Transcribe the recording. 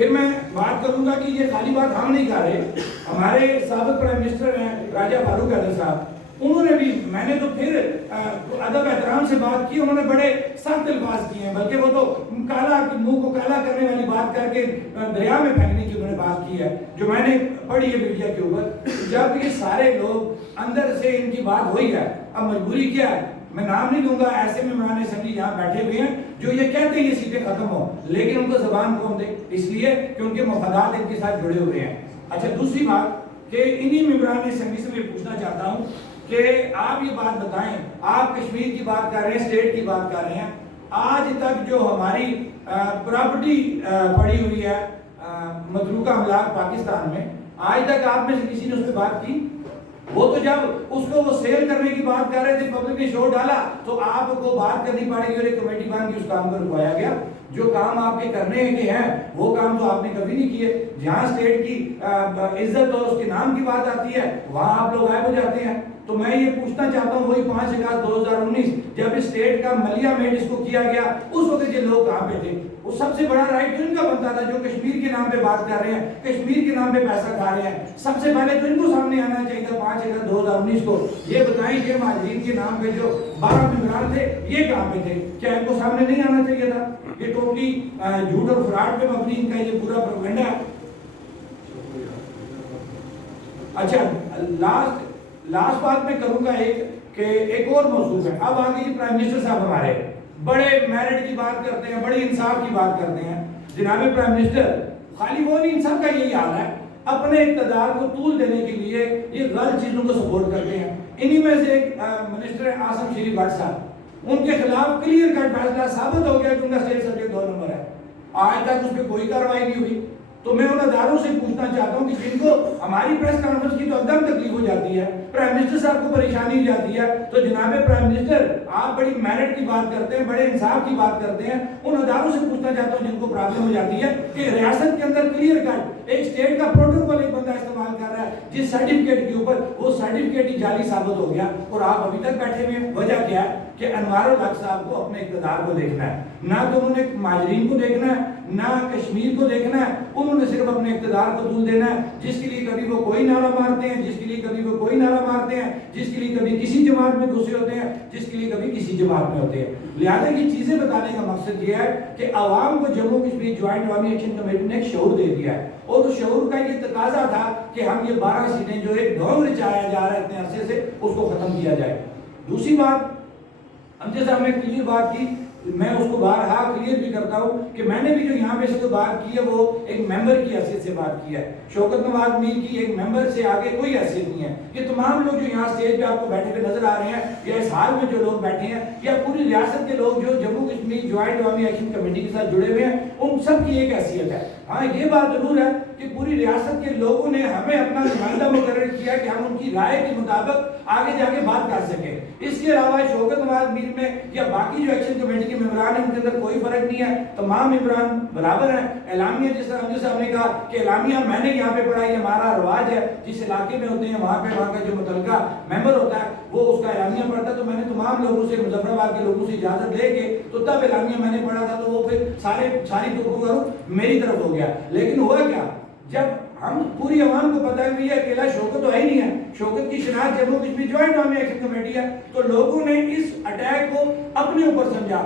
پھر میں بات کروں گا کہ یہ خالی بات ہم نہیں کر رہے، ہمارے سابق پرائم منسٹر ہیں راجہ فاروق حیدر صاحب، انہوں نے بھی، میں نے تو پھر ادب احترام سے بات کی، انہوں نے بڑے سخت الفاظ کیے ہیں، بلکہ وہ تو کالا منہ کو کالا کرنے والی بات کر کے دریا میں پھینکنے کی انہوں نے بات کی ہے، جو میں نے پڑھی ہے میڈیا کے اوپر۔ جب یہ سارے لوگ اندر سے ان کی بات ہوئی ہے، اب مجبوری کیا ہے، میں نام نہیں لوں گا، ایسے میں ممبران اسمبلی یہاں بیٹھے ہوئے ہیں جو یہ کہتے ہیں یہ سیٹیں ختم ہو، لیکن ان کو زبان کون دے، اس لیے کہ ان کے مفادات ان کے ساتھ جڑے ہوئے ہیں۔ اچھا دوسری بات کہ انہی ممبران اسمبلی سے میں پوچھنا چاہتا ہوں کہ آپ یہ بات بتائیں، آپ کشمیر کی بات کر رہے ہیں، اسٹیٹ کی بات کر رہے ہیں، آج تک جو ہماری پراپرٹی پڑی ہوئی ہے متروکہ املاک پاکستان میں، آج تک آپ میں سے کسی نے اس پہ بات کی؟ وہ تو جب اس کو وہ سیل کرنے کی بات کر رہے تھے، پبلک نے شور ڈالا تو آپ کو بات کرنی پڑے گی اور ایک کمیٹی بن کے اس کام کو رکوایا گیا۔ جو کام آپ کے کرنے کے ہیں وہ کام تو آپ نے کبھی نہیں کیے۔ جہاں اسٹیٹ کی عزت اور اس کے نام کی بات آتی ہے وہاں آپ لوگ غائب ہو جاتے ہیں۔ تو میں یہ پوچھنا چاہتا ہوں، وہی 5 اگست 2019 جب اسٹیٹ کا ملیہ میٹ اس کو کیا گیا، اس وقت یہ لوگ کہاں پہ تھے؟ وہ سب سے بڑا رائٹ تو ان کا بنتا تھا جو کشمیر کے نام پہ بات کر رہے ہیں، کشمیر کے نام پہ پیسہ کھا رہے ہیں، سب سے پہلے تو ان کو سامنے آنا چاہیے تھا 5 اگست 2019 کو۔ یہ بتائیں کہ مہاجرین کے نام پہ جو 12 ممبران تھے یہ کہاں پہ تھے؟ کیا ان کو سامنے نہیں آنا چاہیے تھا؟ یہ ٹوٹلی جھوٹ اور فراڈ پہ مبنی ان کا یہ پورا پروپیگنڈا ہے۔ اچھا لاسٹ بات میں کروں گا ایک اور موضوع ہے۔ اب آگے جی پرائم منسٹر صاحب ہمارے بڑے میرٹ کی بات کرتے ہیں، بڑے انصاف کی بات کرتے ہیں۔ جناب پرائم منسٹر، خالی وہ نہیں، ان سب کا یہی حال ہے، اپنے اقتدار کو طول دینے کے لیے یہ غلط چیزوں کو سپورٹ کرتے ہیں۔ انہی میں سے ایک منسٹر ہے آصم شریف بٹ صاحب، ان کے خلاف کلیئر کٹ فیصلہ ثابت ہو گیا کہ ان کا اسٹیٹ سبجیکٹ 2 نمبر ہے، آج تک اس پہ کوئی کارروائی نہیں ہوئی۔ تو میں ان اداروں سے پوچھنا چاہتا ہوں کہ جن کو ہماری پریس کانفرنس کی تو ادم تکلیف ہو جاتی ہے، پرائم منسٹر صاحب کو پریشانی ہو جاتی ہے، تو جناب پرائم منسٹر آپ بڑی میرٹ کی بات کرتے ہیں، بڑے انصاف کی بات کرتے ہیں، ان اداروں سے پوچھنا چاہتا ہوں جن کو پرابلم ہو جاتی ہے کہ ریاست کے اندر کلیئر کٹ ایک اسٹیٹ کا پروٹوکول ایک بندہ استعمال کر رہا ہے جس سرٹیفکیٹ کے اوپر، وہ سرٹیفکیٹ ہی جعلی ثابت ہو گیا اور آپ ابھی تک بیٹھے ہوئے ہیں۔ وجہ کیا ہے کہ انوار الحق صاحب کو اپنے اقتدار کو دیکھنا ہے، نہ تو انہوں نے مہاجرین کو دیکھنا ہے نہ کشمیر کو دیکھنا ہے، انہوں نے صرف اپنے اقتدار کو طول دینا ہے، جس کے لیے کبھی وہ کوئی نعرہ مارتے ہیں، جس کے لیے کبھی وہ کوئی نعرہ مارتے ہیں، جس کے لیے کبھی کسی جماعت میں گھسے ہوتے ہیں، جس کے لیے کبھی کسی جماعت میں ہوتے ہیں۔ لہٰذا یہ چیزیں بتانے کا مقصد یہ ہے کہ عوام کو جموں کشمیر جوائنٹ عوامی ایکشن کمیٹی نے ایک شعور دے دیا ہے، اور اس شعور کا یہ تقاضا تھا کہ ہم یہ 12 سیٹیں جو ایک ڈھونگ رچایا جا رہا ہے اتنے عرصے سے، اس کو ختم کیا جائے۔ دوسری بات، امجد صاحب نے کلیئر بات کی، میں اس کو بارہا کلیئر بھی کرتا ہوں کہ میں نے بھی جو یہاں پہ سے بات کی ہے وہ ایک ممبر کی حیثیت سے بات کی ہے۔ شوکت نواز میر کی ایک ممبر سے آگے کوئی حیثیت نہیں ہے۔ یہ تمام لوگ جو یہاں اسٹیج پہ آپ کو بیٹھے ہوئے نظر آ رہے ہیں، یا اس حال میں جو لوگ بیٹھے ہیں، یا پوری ریاست کے لوگ جو جموں کشمیر جوائنٹ عوامی ایکشن کمیٹی کے ساتھ جڑے ہوئے ہیں، ان سب کی ایک حیثیت ہے۔ ہاں یہ بات ضرور ہے کہ پوری ریاست کے لوگوں نے ہمیں اپنا نمائندہ مقرر کیا کہ ہم ان کی رائے کے مطابق آگے جا کے بات کر سکیں۔ اس کے علاوہ شوکت نواز میر میں یا باقی جو ایکشن کمیٹی کے ممبران ہیں ان کے اندر کوئی فرق نہیں ہے، تمام ممبران برابر ہیں۔ اعلامیہ جس طرح امجد صاحب نے کہا کہ اعلامیہ میں نے یہاں پہ پڑھا، یہ ہمارا رواج ہے، جس علاقے میں ہوتے ہیں وہاں پہ وہاں کا جو متعلقہ ممبر ہوتا ہے وہ اس کا اعلامیہ پڑھتا ہے، تو میں نے تمام لوگوں سے، مظفر آباد کے لوگوں سے اجازت لے کے تو تب اعلامیہ میں نے پڑھا تھا، تو وہ پھر ساری ٹوکوں کا رخ میری طرف ہو گیا۔ لیکن ہوا کیا، جب ہم پوری عوام کو پتہ ہے کہ اکیلا شوکت تو ہے ہی نہیں ہے، شوکت کی شناخت جموں کشمیر جوائنٹ عوامی ایکشن کمیٹی ہے، تو لوگوں نے اس اٹیک کو اپنے اوپر سمجھا۔